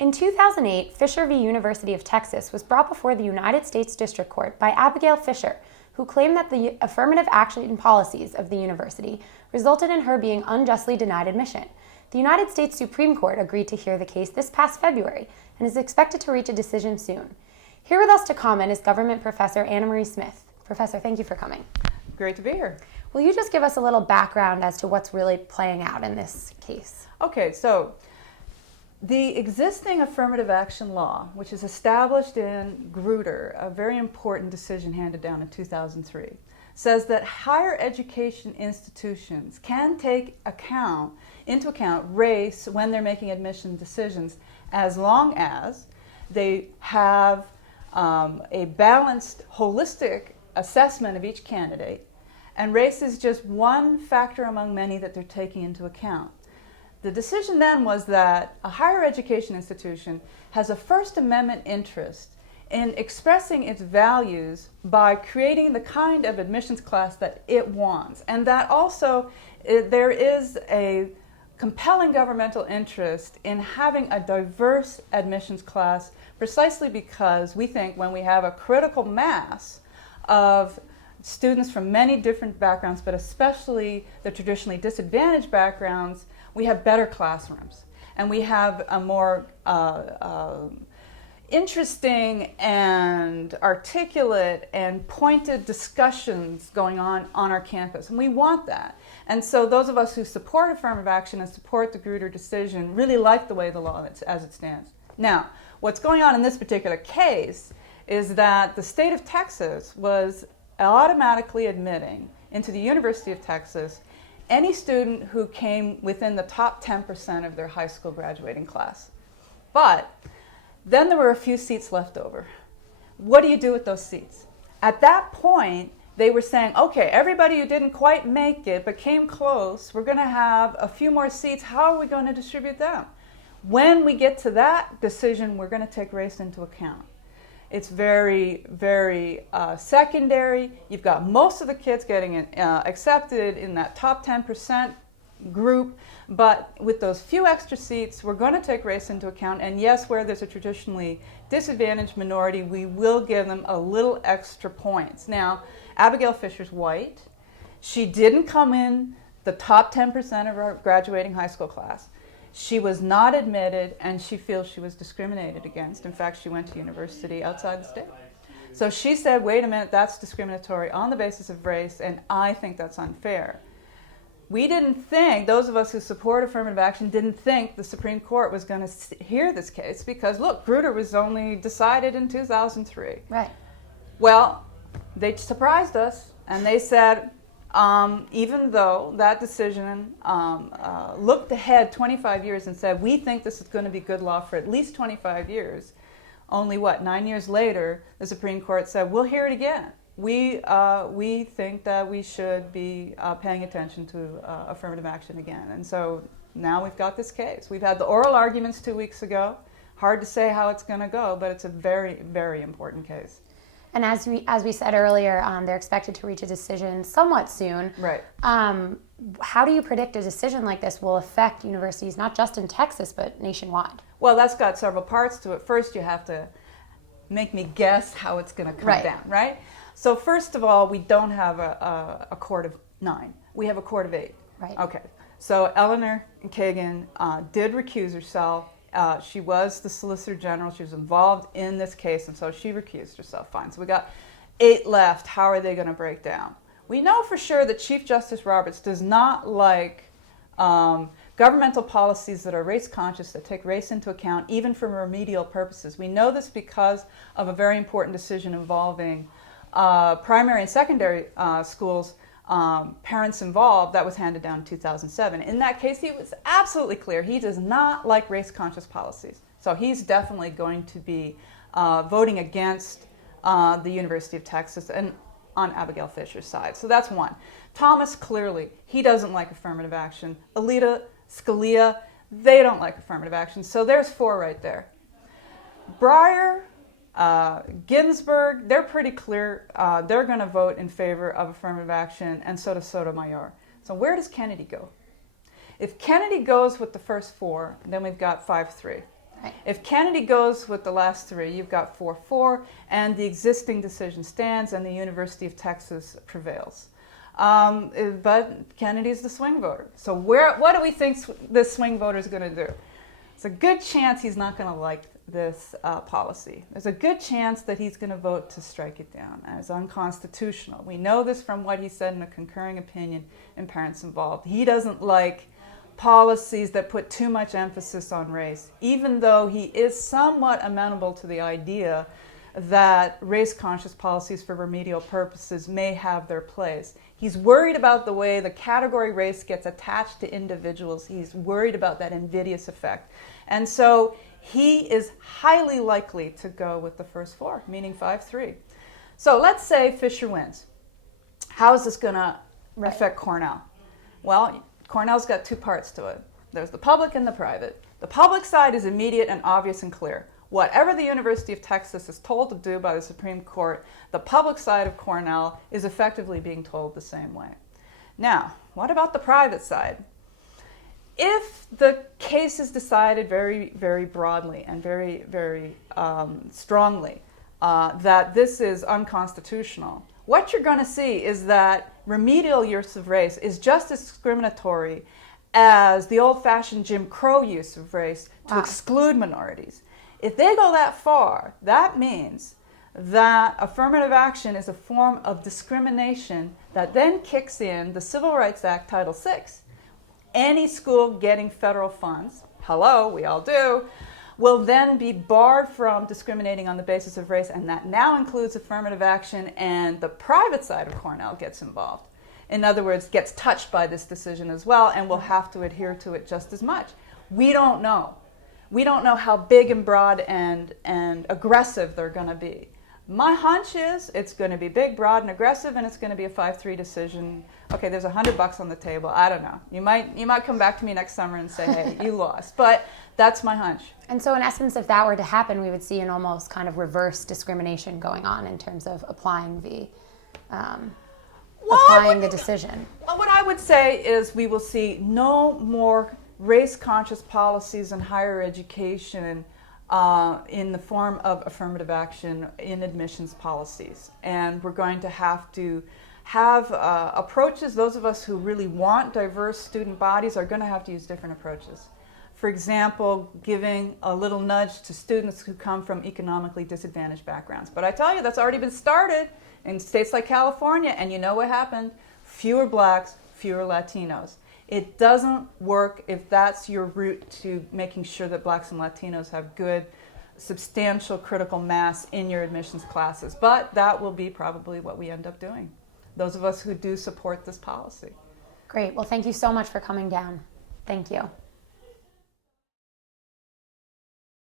In 2008, Fisher v. University of Texas was brought before the United States District Court by Abigail Fisher, who claimed that the affirmative action policies of the university resulted in her being unjustly denied admission. The United States Supreme Court agreed to hear the case this past February and is expected to reach a decision soon. Here with us to comment is Government Professor Anna Marie Smith. Professor, thank you for coming. Great to be here. Will you just give us a little background as to what's really playing out in this case? Okay, so the existing affirmative action law, which is established in Grutter, a very important decision handed down in 2003, says that higher education institutions can take into account race when they're making admission decisions, as long as they have a balanced, holistic assessment of each candidate, and race is just one factor among many that they're taking into account. The decision then was that a higher education institution has a First Amendment interest in expressing its values by creating the kind of admissions class that it wants, and that also there is a compelling governmental interest in having a diverse admissions class, precisely because we think when we have a critical mass of students from many different backgrounds, but especially the traditionally disadvantaged backgrounds, we have better classrooms, and we have a more interesting and articulate and pointed discussions going on our campus, and we want that. And so those of us who support affirmative action and support the Grutter decision really like the way the law as it stands. Now, what's going on in this particular case is that the state of Texas was automatically admitting into the University of Texas any student who came within the top 10% of their high school graduating class. But then there were a few seats left over. What do you do with those seats? At that point, they were saying, okay, everybody who didn't quite make it but came close, we're going to have a few more seats. How are we going to distribute them? When we get to that decision, we're going to take race into account. It's very, very secondary. You've got most of the kids getting accepted in that top 10% group, but with those few extra seats, we're going to take race into account. And yes, where there's a traditionally disadvantaged minority, we will give them a little extra points. Now, Abigail Fisher's white. She didn't come in the top 10% of our graduating high school class. She was not admitted, and she feels she was discriminated against. In fact, she went to university outside the state. So she said, wait a minute, that's discriminatory on the basis of race, and I think that's unfair. We didn't think, those of us who support affirmative action didn't think the Supreme Court was going to hear this case because, look, Grutter was only decided in 2003. Right. Well, they surprised us, and they said, even though that decision looked ahead 25 years and said, we think this is going to be good law for at least 25 years, only 9 years later, the Supreme Court said, we'll hear it again. We think that we should be paying attention to affirmative action again. And so now we've got this case. We've had the oral arguments 2 weeks ago. Hard to say how it's going to go, but it's a very, very important case. And as we said earlier, they're expected to reach a decision somewhat soon. Right. How do you predict a decision like this will affect universities, not just in Texas, but nationwide? Well, that's got several parts to it. First, you have to make me guess how it's going to come down, right? So first of all, we don't have a court of 9. We have a court of 8. Right. Okay. So Eleanor Kagan did recuse herself. She was the Solicitor General. She was involved in this case, and so she recused herself. Fine. So we got 8 left. How are they going to break down? We know for sure that Chief Justice Roberts does not like governmental policies that are race conscious, that take race into account, even for remedial purposes. We know this because of a very important decision involving primary and secondary schools, parents involved, that was handed down in 2007. In that case, he was absolutely clear. He does not like race-conscious policies. So he's definitely going to be voting against the University of Texas and on Abigail Fisher's side. So that's one. Thomas, clearly, he doesn't like affirmative action. Alito, Scalia, they don't like affirmative action. So there's 4 right there. Breyer, Ginsburg, they're pretty clear. They're going to vote in favor of affirmative action, and so does Sotomayor. So where does Kennedy go? If Kennedy goes with the first 4, then we've got 5-3. Right. If Kennedy goes with the last three, you've got 4-4, and the existing decision stands, and the University of Texas prevails. But Kennedy's the swing voter. So what do we think this swing voter is going to do? It's a good chance he's not going to like this policy. There's a good chance that he's going to vote to strike it down as unconstitutional. We know this from what he said in a concurring opinion in Parents Involved. He doesn't like policies that put too much emphasis on race, even though he is somewhat amenable to the idea that race-conscious policies for remedial purposes may have their place. He's worried about the way the category race gets attached to individuals. He's worried about that invidious effect. And so he is highly likely to go with the first four, meaning 5-3. So let's say Fisher wins. How is this going to affect Cornell? Well, Cornell's got two parts to it. There's the public and the private. The public side is immediate and obvious and clear. Whatever the University of Texas is told to do by the Supreme Court, the public side of Cornell is effectively being told the same way. Now, what about the private side? If the case is decided very, very broadly and very, very strongly that this is unconstitutional, what you're going to see is that remedial use of race is just as discriminatory as the old-fashioned Jim Crow use of race to exclude minorities. If they go that far, that means that affirmative action is a form of discrimination that then kicks in the Civil Rights Act, Title VI. Any school getting federal funds, hello, we all do, will then be barred from discriminating on the basis of race, and that now includes affirmative action, and the private side of Cornell gets involved. In other words, gets touched by this decision as well and will have to adhere to it just as much. We don't know. We don't know how big and broad and aggressive they're going to be. My hunch is it's going to be big, broad, and aggressive, and it's going to be a 5-3 decision. Okay, there's $100 on the table. I don't know. You might come back to me next summer and say, hey, you lost. But that's my hunch. And so in essence, if that were to happen, we would see an almost kind of reverse discrimination going on in terms of applying the decision. Well, what I would say is we will see no more race-conscious policies in higher education in the form of affirmative action in admissions policies. And we're going to have approaches. Those of us who really want diverse student bodies are going to have to use different approaches. For example, giving a little nudge to students who come from economically disadvantaged backgrounds. But I tell you, that's already been started in states like California, and you know what happened? Fewer blacks, fewer Latinos. It doesn't work if that's your route to making sure that blacks and Latinos have good, substantial critical mass in your admissions classes. But that will be probably what we end up doing, those of us who do support this policy. Great. Well, thank you so much for coming down. Thank you.